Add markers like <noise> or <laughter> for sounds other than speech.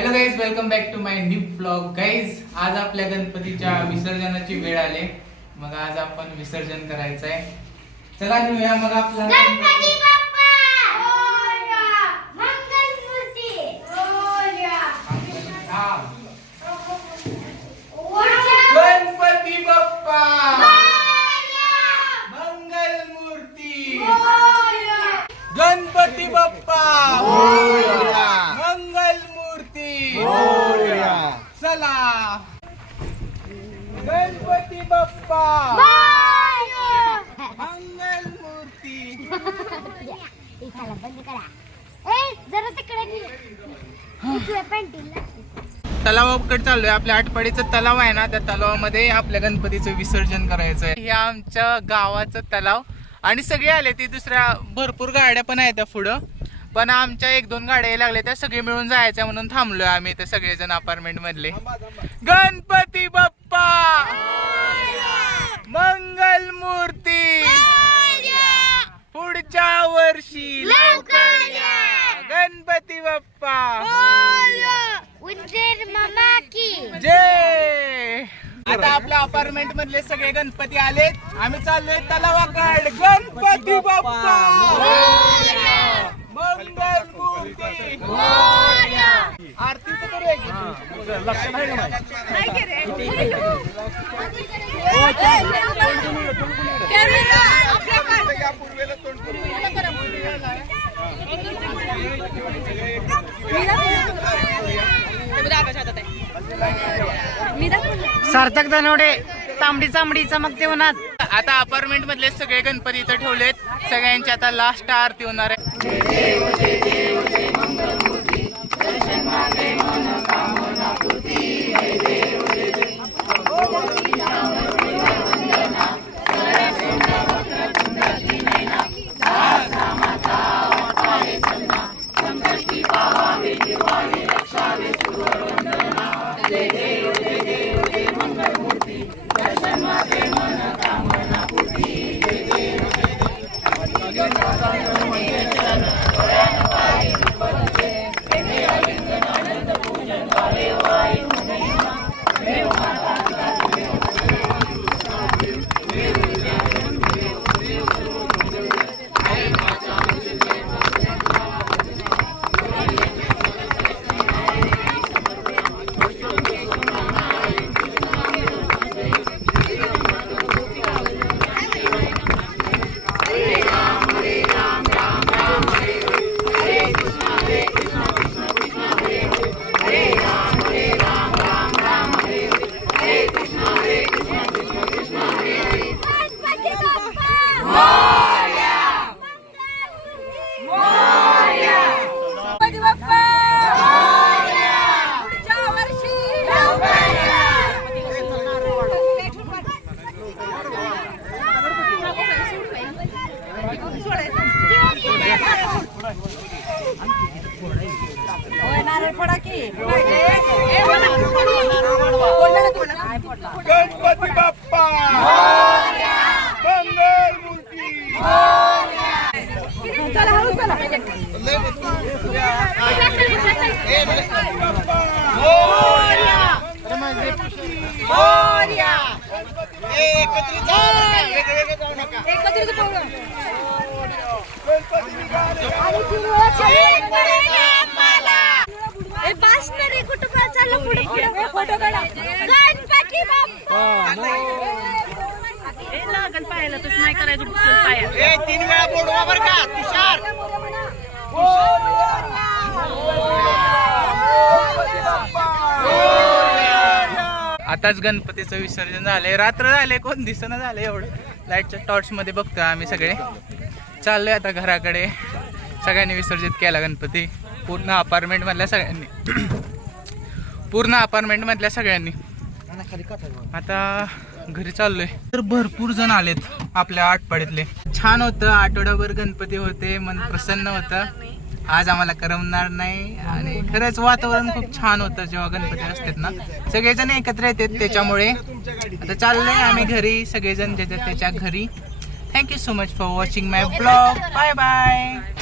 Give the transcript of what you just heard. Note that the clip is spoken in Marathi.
Hello guys welcome back to my new blog guys आज आपल्या गणपतीच्या विसर्जनाची वेळ आली. मग आज आपण विसर्जन करायचं आहे चला घेऊया मग आपला गणपती बाप्पा मोरया मंगलमूर्ती मोरया हा. मोरया गणपती बाप्पा मोरया मंगल मूर्ती मोरया गणपती बाप्पा मोरया. मंगल मूर्ती मोरया. चला गणपती बाप्पा मोरया मंगल मूर्ती चला बंद करा ए जरा तिकडे घे तुझ्या पॅन्टीला तलावाकडे चाललोय. आपल्या आटपाडीचं तलाव आहे ना त्या तलावामध्ये आपल्या गणपतीचं विसर्जन करायचं आहे हे आमच्या गावाचं तलाव. आणि सगळे आले ते दुसऱ्या भरपूर गाड्या पण आहेत त्या पुढं. पण आमच्या एक दोन गाड्या लागल्या त्या सगळे मिळून जायच्या म्हणून थांबलोय आम्ही ते सगळेजण अपार्टमेंट मधले. गणपती बाप्पा मंगल मूर्ती पुढच्या वर्षी लवकर या. गणपती बाप्पा. उंदीर मामा की जय. आता आपल्या अपार्टमेंट मधले सगळे गणपती आलेत. आम्ही चाललोय तलावाकड. गणपती बाप्पा. मंगल मूर्ती. आरती तर करूया की? सार्थक धनवडे तांबडी चांबडी चमकते उन्हात. आता अपार्टमेंट मधले सगळे गणपती इथं ठेवलेत. सगळ्यांची आता लास्ट आरती होणार आहे. गणपती बाप्पा मंगल मूर्ती एकत्रित जाऊ पाहायला तसं नाही करायचं पुस्तक पाया. ए, तीन वेळा बोलवा बर का तुषार. आताच गणपतीचं विसर्जन झालंय. रात्र झाले कोण दिसना झालं एवढं. लाईटच्या टॉर्च मध्ये बघतोय आम्ही सगळे. चाललोय आता घराकडे. सगळ्यांनी विसर्जित केला गणपती. पूर्ण अपार्टमेंट मधल्या सगळ्यांनी. <clears throat> पूर्ण अपार्टमेंट मधल्या सगळ्यांनी. आता घरी चाललोय. तर भरपूर जण आलेत आपल्या आठवड्यातले. छान होतं. आठवड्याभर गणपती होते. मन प्रसन्न होतं. आज आम्हाला करमणार नाही. आणि खरंच वातावरण खूप छान होतं जेव्हा गणपती असतात ना. सगळेजण एकत्र येतात त्याच्यामुळे. आता चाललंय आम्ही घरी. सगळेजण ज्याच्या त्याच्या घरी. Thank you so much for watching my vlog. Bye bye.